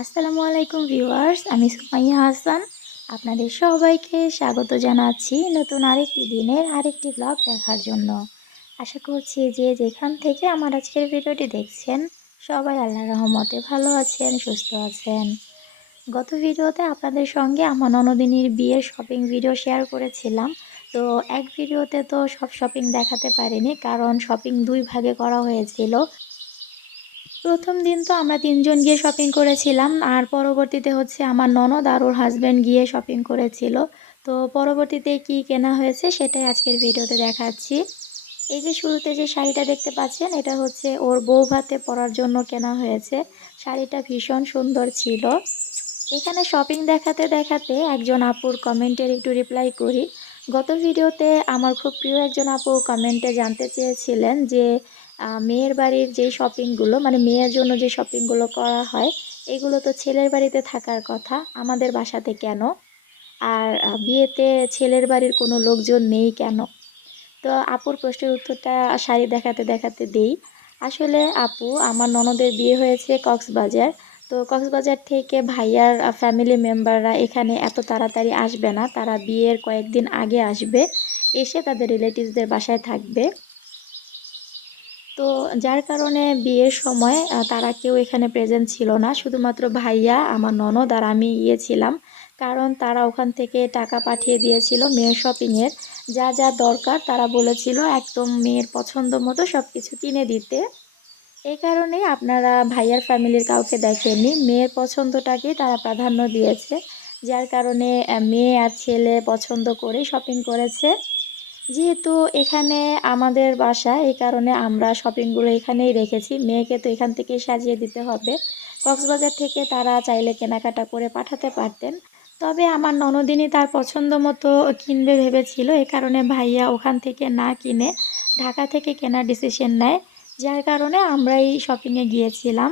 আসসালামু আলাইকুম ভিউয়ার্স, আমি সুমাইয়া হাসান। আপনাদের সবাইকে স্বাগত জানাচ্ছি নতুন আরেকটি দিনের আরেকটি ব্লগ দেখার জন্য। আশা করছি যে যেখান থেকে আমার আজকের ভিডিওটি দেখছেন, সবাই আল্লাহ রহমতে ভালো আছেন, সুস্থ আছেন। গত ভিডিওতে আপনাদের সঙ্গে আমার ননদিনীর বিয়ের শপিং ভিডিও শেয়ার করেছিলাম। তো এক ভিডিওতে তো সব শপিং দেখাতে পারিনি, কারণ শপিং দুই ভাগে করা হয়েছিল। প্রথম দিন তো আমরা তিনজন গিয়ে শপিং করেছিলাম, আর পরবর্তীতে হচ্ছে আমার ননদ আর ওর হাজব্যান্ড গিয়ে শপিং করেছিল। তো পরবর্তীতে কি কেনা হয়েছে সেটাই আজকের ভিডিওতে দেখাচ্ছি। এই যে শুরুতে যে শাড়িটা দেখতে পাচ্ছেন, এটা হচ্ছে ওর বউ ভাতে পরার জন্য কেনা হয়েছে। শাড়িটা ভীষণ সুন্দর ছিল। এখানে শপিং দেখাতে দেখাতে একজন আপুর কমেন্টের একটু রিপ্লাই করি। গত ভিডিওতে আমার খুব প্রিয় একজন আপু কমেন্টে জানতে চেয়েছিলেন যে মেয়ের বাড়ির যে শপিংগুলো মানে মেয়ের জন্য যে শপিংগুলো করা হয়, এগুলো তো ছেলের বাড়িতে থাকার কথা, আমাদের বাসাতে কেন? আর বিয়েতে ছেলের বাড়ির কোনো লোকজন নেই কেন? তো আপুর প্রশ্নের উত্তরটা শাড়ি দেখাতে দেখাতে দেই। আসলে আপু, আমার ননদের বিয়ে হয়েছে কক্সবাজার, তো কক্সবাজার থেকে ভাইয়ার ফ্যামিলি মেম্বাররা এখানে এত তাড়াতাড়ি আসবে না, তারা বিয়ের কয়েকদিন আগে আসবে, এসে তাদের রিলেটিভসদের বাসায় থাকবে। তো যার কারণে বিয়ের সময় তারা কেউ এখানে প্রেজেন্ট ছিল না। শুধুমাত্র ভাইয়া, আমার ননদ আর আমি গিয়েছিলাম কারণ তারা ওখান থেকে টাকা পাঠিয়ে দিয়েছিল মেয়ের শপিংয়ের যা যা দরকার, তারা বলেছিল একদম মেয়ের পছন্দ মতো সব কিছু কিনে দিতে। এই কারণে আপনারা ভাইয়ার ফ্যামিলির কাউকে দেখেননি। মেয়ের পছন্দটাকেই তারা প্রাধান্য দিয়েছে। যার কারণে মেয়ে আর ছেলে পছন্দ করে শপিং করেছে। যেহেতু এখানে আমাদের বাসা এই কারণে আমরা শপিংগুলো এখানেই রেখেছি। মেয়েকে তো এখান থেকেই সাজিয়ে দিতে হবে। কক্সবাজার থেকে তারা চাইলে কেনাকাটা করে পাঠাতে পারতেন। তবে আমার ননদিনী তার পছন্দ মতো কিনবে ভেবেছিল। এ কারণে ভাইয়া ওখান থেকে না কিনে ঢাকা থেকে কেনার ডিসিশন নেয়। যার কারণে আমরাই শপিংয়ে গিয়েছিলাম।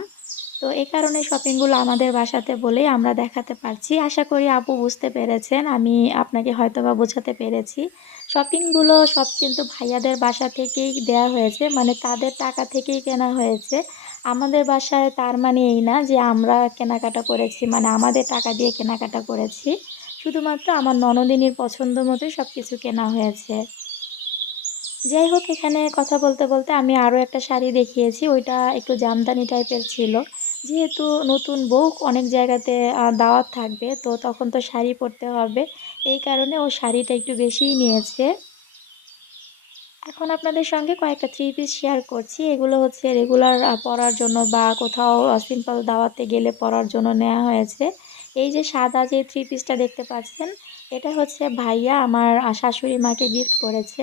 তো এই কারণে শপিংগুলো আমাদের বাসাতে বলেই আমরা দেখাতে পারছি। আশা করি আপু বুঝতে পেরেছেন। আমি আপনাকে হয়তো বা বোঝাতে পেরেছি। শপিংগুলো সব কিন্তু ভাইয়াদের বাসা থেকেই দেয়া হয়েছে মানে তাদের টাকা থেকেই কেনা হয়েছে। আমাদের বাসায় তার মানে এই না যে আমরা কেনাকাটা করেছি মানে আমাদের টাকা দিয়ে কেনাকাটা করেছি। শুধুমাত্র আমার ননদিনীর পছন্দ মতোই সব কিছু কেনা হয়েছে। যাই হোক, এখানে কথা বলতে বলতে আমি আরও একটা শাড়ি দেখিয়েছি, ওইটা একটু জামদানি টাইপের ছিল। যেহেতু নতুন বউ অনেক জায়গাতে দাওয়াত থাকবে, তো তখন তো শাড়ি পরতে হবে। এই কারণে ও শাড়িটা একটু বেশিই নিয়েছে। এখন আপনাদের সঙ্গে কয়েকটা থ্রি পিস শেয়ার করছি। এগুলো হচ্ছে রেগুলার পরার জন্য বা কোথাও সিম্পল দাওয়াতে গেলে পরার জন্য নেওয়া হয়েছে। এই যে সাদা যে থ্রি পিসটা দেখতে পাচ্ছেন, এটা হচ্ছে ভাইয়া আমার শাশুড়ি মাকে গিফট করেছে।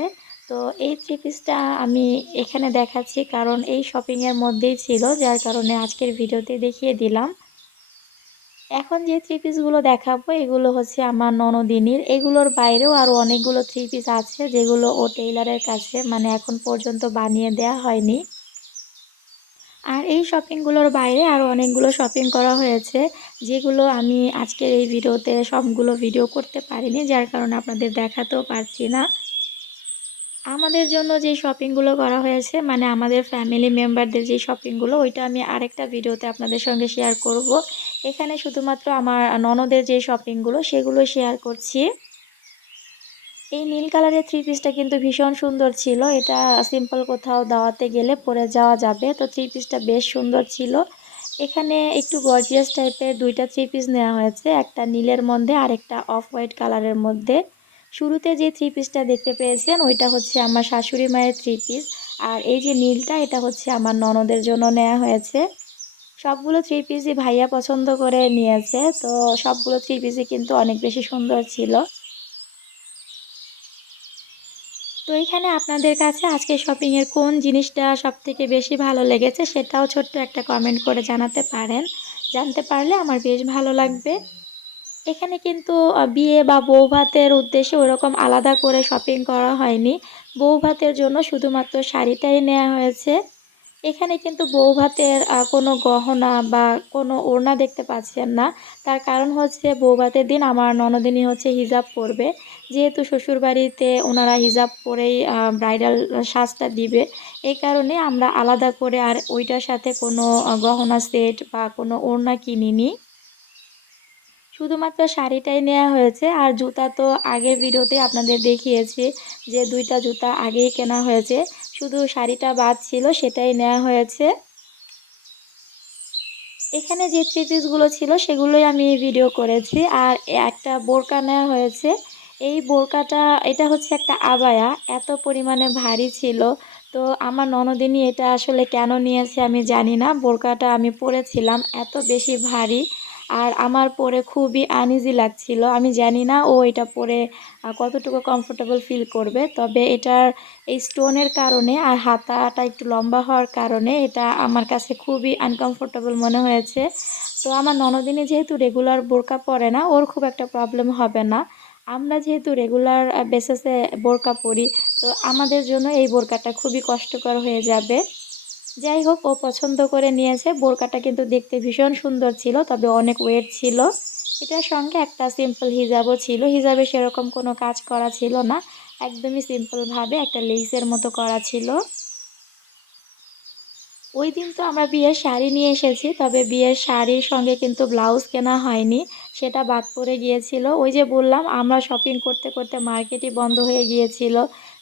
তো এই থ্রি পিসটা আমি এখানে দেখাচ্ছি কারণ এই শপিংয়ের মধ্যেই ছিল, যার কারণে আজকের ভিডিওতে দেখিয়ে দিলাম। এখন যে থ্রি পিসগুলো দেখাবো, এগুলো হচ্ছে আমার ননদিনীর। এগুলোর বাইরেও আরও অনেকগুলো থ্রি পিস আছে যেগুলো ও টেইলারের কাছে মানে এখন পর্যন্ত বানিয়ে দেয়া হয়নি। আর এই শপিংগুলোর বাইরে আরও অনেকগুলো শপিং করা হয়েছে, যেগুলো আমি আজকের এই ভিডিওতে সবগুলো ভিডিও করতে পারিনি, যার কারণে আপনাদের দেখাতেও পারছি না। আমাদের জন্য যে শপিংগুলো করা হয়েছে মানে আমাদের ফ্যামিলি মেম্বারদের যে শপিংগুলো ওইটা আমি আরেকটা ভিডিওতে আপনাদের সঙ্গে শেয়ার করব। এখানে শুধুমাত্র আমার ননদের যে শপিংগুলো সেগুলো শেয়ার করছি। এই নীল কালারের থ্রি পিসটা কিন্তু ভীষণ সুন্দর ছিল। এটা সিম্পল কোথাও দাওয়াতে গেলে পরে যাওয়া যাবে। তো থ্রি পিসটা বেশ সুন্দর ছিল। এখানে একটু গর্জিয়াস টাইপের দুইটা থ্রি পিস নেওয়া হয়েছে। একটা নীলের মধ্যে আর একটা অফ হোয়াইট কালারের মধ্যে। শুরুতে যে থ্রি পিসটা দেখতে পেয়েছেন, ওইটা হচ্ছে আমার শাশুড়ি মায়ের থ্রি পিস আর এই যে নীলটা, এটা হচ্ছে আমার ননদের জন্য নেওয়া হয়েছে। সবগুলো থ্রি পিসই ভাইয়া পছন্দ করে নিয়েছে, তো সবগুলো থ্রি পিসই কিন্তু অনেক বেশি সুন্দর ছিল। তো এখানে আপনাদের কাছে আজকে শপিংয়ের কোন জিনিসটা সব থেকে বেশি ভালো লেগেছে, সেটাও ছোট্ট একটা কমেন্ট করে জানাতে পারেন। জানতে পারলে আমার বেশ ভালো লাগবে। এখানে কিন্তু বিয়ে বা বউ ভাতের উদ্দেশ্যে ওরকম আলাদা করে শপিং করা হয়নি। বউ ভাতের জন্য শুধুমাত্র শাড়িটাই নেওয়া হয়েছে। এখানে কিন্তু বউ ভাতের কোনো গহনা বা কোনো ওড়না দেখতে পাচ্ছেন না। তার কারণ হচ্ছে বউ ভাতের দিন আমার ননদিনী হচ্ছে হিজাব পরবে। যেহেতু শ্বশুরবাড়িতে ওনারা হিজাব পরেই ব্রাইডাল সাজটা দিবে। এই কারণে আমরা আলাদা করে আর ওইটার সাথে কোনো গহনা সেট বা কোনো ওড়না কিনিনি। শুধুমাত্র শাড়িটাই নেওয়া হয়েছে, আর জুতা তো আগের ভিডিওতে আপনাদের দেখিয়েছি যে দুইটা জুতা আগেই কেনা হয়েছে। শুধু শাড়িটা বাদ ছিল, সেটাই নেওয়া হয়েছে। এখানে যে থ্রি পিসগুলো ছিল, সেগুলোই আমি ভিডিও করেছি, আর একটা বোরকা নেওয়া হয়েছে। এই বোরকাটা, এটা হচ্ছে একটা আবায়া, এত পরিমাণে ভারী ছিল। তো আমার ননদিনী এটা আসলে কেন নিয়েছে আমি জানি না, বোরকাটা আমি পরেছিলাম, এত বেশি ভারী। আর আমার পরে খুবই আনইজি লাগছিল। আমি জানি না ও এটা পরে কতটুকু কমফোর্টেবল ফিল করবে, তবে এটার এই স্টোনের কারণে আর হাতাটা একটু লম্বা হওয়ার কারণে এটা আমার কাছে খুবই আনকমফোর্টেবল মনে হয়েছে। তো আমার ননদিনী যেহেতু রেগুলার বোরকা পরে না, ওর খুব একটা প্রবলেম হবে না। আমরা যেহেতু রেগুলার বেসেসে বোরকা পরি, তো আমাদের জন্য এই বোরকাটা খুবই কষ্টকর হয়ে যাবে। যাই হোক, ও পছন্দ করে নিয়েছে। বোরকাটা কিন্তু দেখতে ভীষণ সুন্দর ছিল, তবে অনেক ওয়েট ছিল। এটার সঙ্গে একটা সিম্পল হিজাবও ছিল। হিজাবে সেরকম কোনো কাজ করা ছিল না। একদমই সিম্পলভাবে একটা লেসের মতো করা ছিল। ওই দিন তো আমরা বিয়ের শাড়ি নিয়ে এসেছি, তবে বিয়ের শাড়ির সঙ্গে কিন্তু ব্লাউজ কেনা হয়নি। সেটা বাদ পড়ে গিয়েছিল। ওই যে বললাম, আমরা শপিং করতে করতে মার্কেটই বন্ধ হয়ে গিয়েছিল।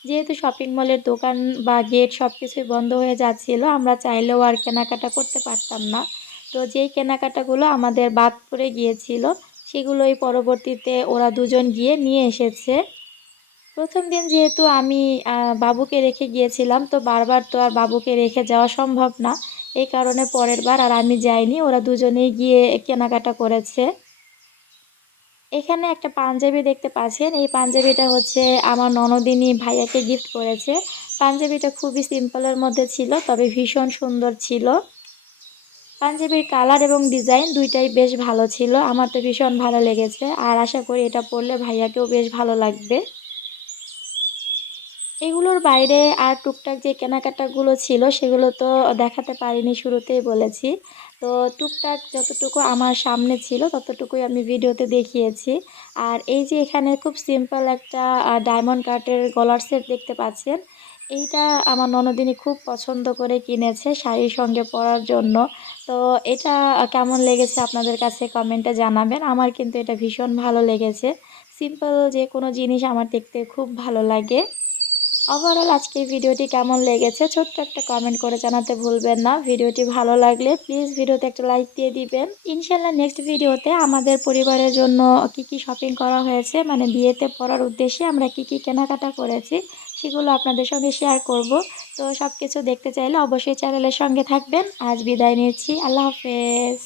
যেহেতু শপিং মলের দোকান বা গেট সব কিছুই বন্ধ হয়ে যাচ্ছিল, আমরা চাইলেও আর কেনাকাটা করতে পারতাম না। তো যেই কেনাকাটাগুলো আমাদের বাদ পড়ে গিয়েছিল, সেগুলোই পরবর্তীতে ওরা দুজন গিয়ে নিয়ে এসেছে। প্রথম দিন যেহেতু আমি বাবুকে রেখে গিয়েছিলাম, তো বারবার তো আর বাবুকে রেখে যাওয়া সম্ভব না। এই কারণে পরের বার আর আমি যাইনি, ওরা দুজনেই গিয়ে কেনাকাটা করেছে। এখানে একটা পাঞ্জাবি দেখতে পাচ্ছেন। এই পাঞ্জাবিটা হচ্ছে আমার ননদিনী ভাইয়াকে গিফট করেছে। পাঞ্জাবিটা খুবই সিম্পলের মধ্যে ছিল, তবে ভীষণ সুন্দর ছিল। পাঞ্জাবির কালার এবং ডিজাইন দুইটাই বেশ ভালো ছিল। আমার তো ভীষণ ভালো লেগেছে। আর আশা করি এটা পরলে ভাইয়াকেও বেশ ভালো লাগবে। এগুলোর বাইরে আর টুকটাক যে কেনাকাটাগুলো ছিল, সেগুলো তো দেখাতে পারিনি শুরুতেই বলেছি। তো টুকটাক যতটুকু আমার সামনে ছিল ততটুকুই আমি ভিডিওতে দেখিয়েছি। আর এই যে এখানে খুব সিম্পল একটা ডায়মন্ড কাটের গলার সেট দেখতে পাচ্ছেন, এইটা আমার ননদিনী খুব পছন্দ করে কিনেছে শাড়ির সঙ্গে পরার জন্য। তো এটা কেমন লেগেছে আপনাদের কাছে কমেন্টে জানাবেন। আমার কিন্তু এটা ভীষণ ভালো লেগেছে। সিম্পল যে কোনো জিনিস আমার দেখতে খুব ভালো লাগে। ওভারঅল আজকের ভিডিওটি কেমন লেগেছে? ছোট্ট একটা কমেন্ট করে জানাতে ভুলবেন না। ভিডিওটি ভালো লাগলে প্লিজ ভিডিওতে একটা লাইক দিয়ে দিবেন। ইনশাল্লাহ নেক্সট ভিডিওতে আমাদের পরিবারের জন্য কি কি শপিং করা হয়েছে মানে বিয়েতে পড়ার উদ্দেশ্যে আমরা কি কি কেনাকাটা করেছি, সেগুলো আপনাদের সঙ্গে শেয়ার করব। তো সব কিছু দেখতে চাইলে অবশ্যই চ্যানেলের সঙ্গে থাকবেন। আজ বিদায় নিচ্ছি। আল্লাহ হাফেজ।